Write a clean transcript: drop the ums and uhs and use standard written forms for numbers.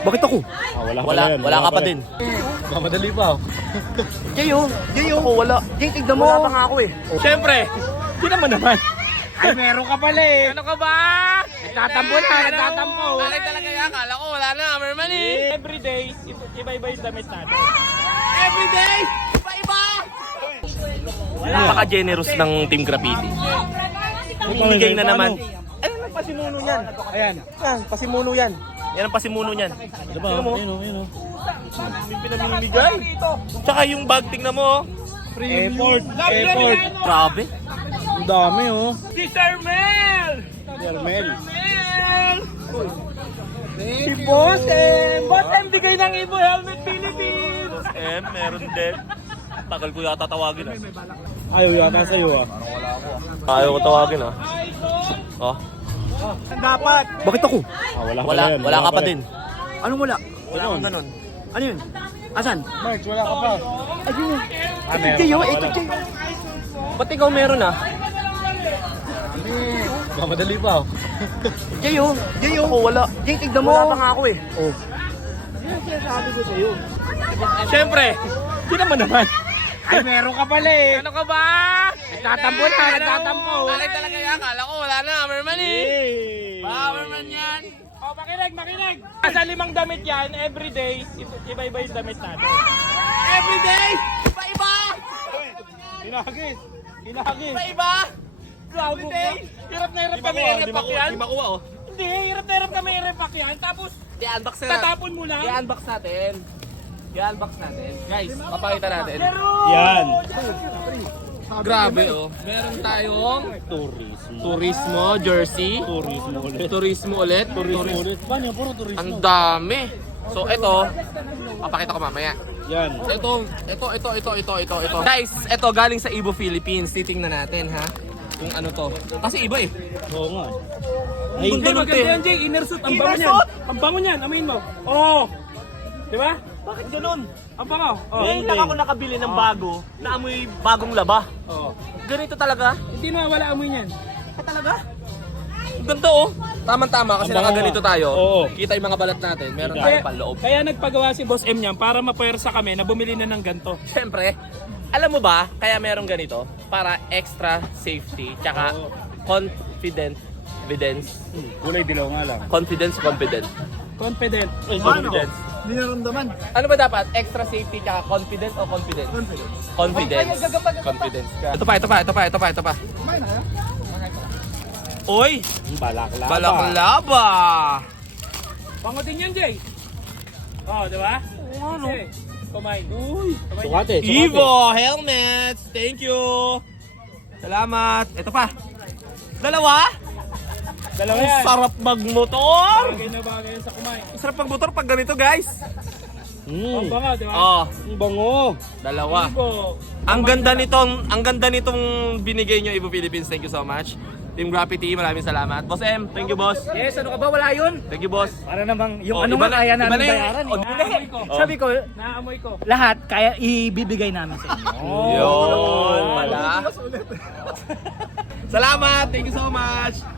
Bakit ako? Wala ka pa din. Mamadali pa. Jayo. Ako wala. Jay, tignan mo. Wala pa nga ako eh. Siyempre. Hindi naman. Ay, meron ka pala eh. Ano ka ba? Nagtatampo na, nagtatampo. Bakit talaga yan? Akala ko wala na. Merman eh. Everyday, iba-iba yung damit natin. Everyday! Iba-iba! Napaka-generous ng Team Graffiti. Bumibigay na naman. Ayun ang pasimuno yan. Ayan. Yan, pasimuno yan. Yan ang pasimuno niyan. Diba? Ayun o. Yung pinamimigay. Tsaka yung bag, tingnan mo. Effort. Grabe. Ang dami oh. Si Sir Mel! Jermel. Mel! Si Bossem. Botem, bigay ng Ibo Helmet Philippines! Meron din. Tagal ko yata tawagin ah. Ayaw yata sa'yo ah. Ayaw ko tawagin ah. Oh. Dapat. Bakit ako? Wala ka pa din. Anong wala? Wala kang ganun. Ano yun? Asan? March, wala ka pa. Ayun yun. meron Jayo, ka ito pala. Jayo. Ba't ikaw meron ah? Mamadali pa. Jayo. Ako wala. Jay, tignan mo. Wala pa nga ako eh. Sabi ko sa'yo. Siyempre. Hindi naman. Ay, meron ka pala eh. Ano ka ba? Nagtatampo na, nagtatampo. Bakit talaga yan? Akala ko wala na. Merman eh. Merman yan. Oh, makinig. Sa 5 damit yan, everyday, iba-iba yung damit natin. Everyday! Iba-iba! Hinagis. Iba-iba! Gago ka. Hirap na hirap kami i-repack yan. Di makuha oh. Hindi, hirap na hirap kami i-repack yan. Tapos, I-unbox na. tatapon mo lang. I-unbox natin. I-unbox natin. Guys, papakita natin. Yan. Grabe oh. Meron tayong turismo jersey. Turismo ulit. Paano puro turismo? Ang dami. So ito, papakita ko mamaya. Yan. Ito. Guys, ito galing sa Ibo Philippines. Titingnan natin ha. Kung ano to. Kasi iba eh. Oo nga. Ay, Hindi, maganda yan, Jay. Inner suit. Ang bango niyan. Ang bango niyan. Amin mo. Oo. Di ba? Bakit ganun? Ang bango. Ngayon lang ako nakabili ng bago na amoy bagong laba. Oo. Ganito talaga? Hindi na wala amoy niyan. Talaga? Ang ganda oh. Tama-tama kasi Ang bango nakaganito nga. tayo. Oo. Kita yung mga balat natin. Meron Kaya, tayong panloob. kaya nagpagawa si Boss M niyan para mapuwersa kami na bumili na ng ganto. Siyempre, alam mo ba, kaya meron ganito? Para extra safety, tsaka confidence. Kulay dilaw nga lang. Confidence. Confident. Confidence. Ano ba dapat? Extra safety tsaka confidence o confidence? Confidence. Confidence. Ito pa. Oy! Balaklava. Balaklava! Bango din yan, Jay. Oh, di ba? Ano? Kasi, kumain. Uy. Sukate. Ivo helmets! Thank you! Salamat! Ito pa. Dalawa? Dalawa Ang yan. sarap magmotor! Bagay na bagay yan sa kumain. Ang sarap magmotor pag ganito, guys. Ang bango, di ba? Oh, Ang bango. dalawa. Ibo. Ang ganda nitong binigay nyo, Ivo Philippines. Thank you so much. Team Graffiti, maraming salamat. Boss M, thank you, boss. Yes, ano ka ba? Wala yun. Thank you, boss. Para namang yung Oh, ano iba nga na- kaya iba namin na yun. bayaran. Oh, Naamoy ko. Sabi ko, Naamoy ko. lahat kaya ibibigay namin sa inyo. Yun, pala. Salamat, thank you so much.